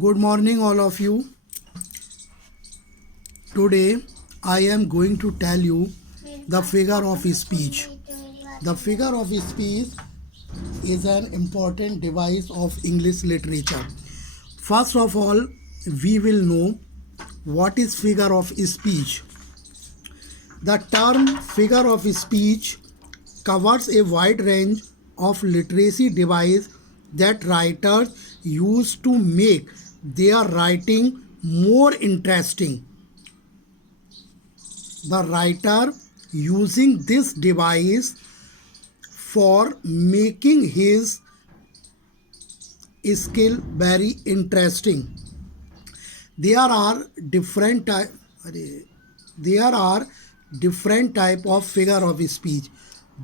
Good morning, all of you. Today, I am going to tell you the figure of speech. The figure of speech is an important device of English literature. First of all, we will know what is figure of speech. The term figure of speech covers a wide range of literacy devices that writers use to make their writing more interesting. The writer using this device for making his skill very interesting. There are different type. There are different type of figure of speech,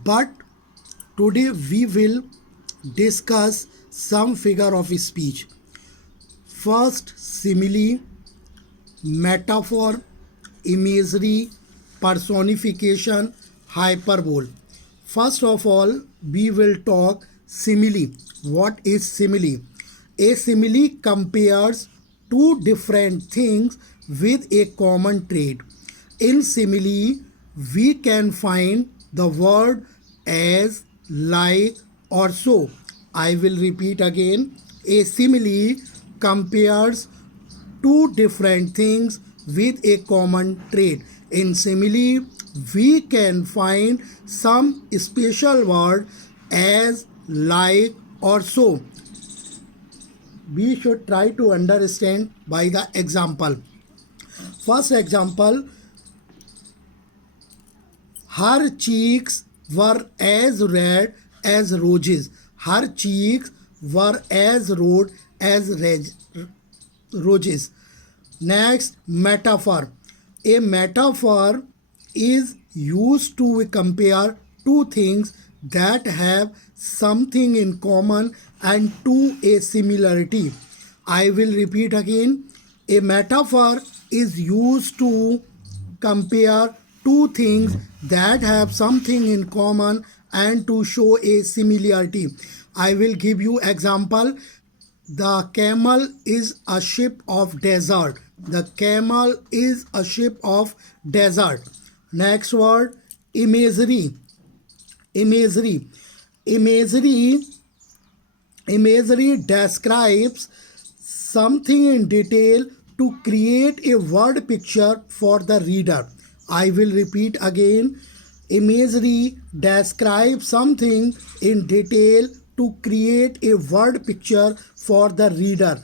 but today we will discuss some figure of speech. First, simile, metaphor, imagery, personification, hyperbole. First of all, we will talk simile. What is simile? A simile compares two different things with a common trait. In simile, we can find the word as, like, or so. I will repeat again. A simile compares two different things with a common trait. In simile, we can find some special word as, like, or so. We should try to understand by the example. First example, her cheeks were as red as roses. Her cheeks were as red as roses. Next, metaphor. A metaphor is used to compare two things that have something in common and to a similarity. I will repeat again. A metaphor is used to compare two things that have something in common and to show a similarity. I will give you example. The camel is a ship of desert. The camel is a ship of desert. Next word, imagery. Imagery. Imagery. Imagery describes something in detail to create a word picture for the reader. I will repeat again. Imagery describes something in detail to create a word picture for the reader.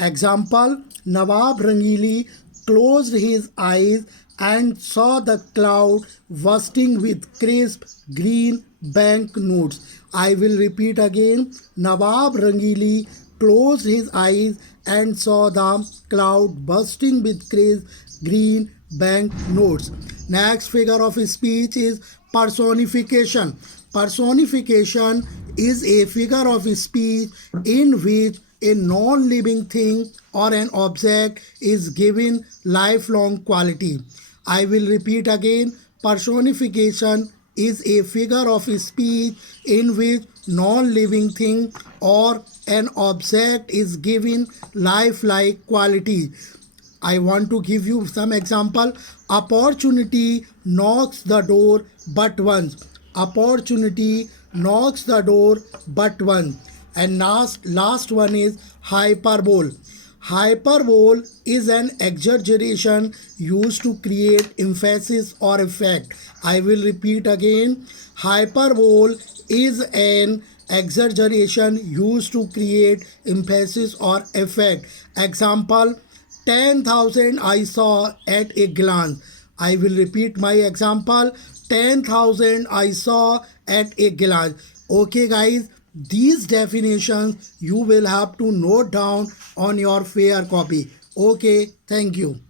Example, Nawab Rangili closed his eyes and saw the cloud bursting with crisp green banknotes. I will repeat again. Nawab Rangili closed his eyes and saw the cloud bursting with crisp green banknotes. Next figure of speech is personification. Personification is a figure of speech in which a non-living thing or an object is given lifelong quality. I will repeat again. Personification is a figure of speech in which non-living thing or an object is given lifelike quality. I want to give you some example. Opportunity knocks the door but once. Opportunity knocks the door but once. And last one is hyperbole. Hyperbole is an exaggeration used to create emphasis or effect. I will repeat again. Hyperbole is an exaggeration used to create emphasis or effect. Example, 10,000 I saw at a glance. I will repeat my example. 10,000 I saw at a glance. Okay, guys, these definitions you will have to note down on your fair copy. Okay, thank you.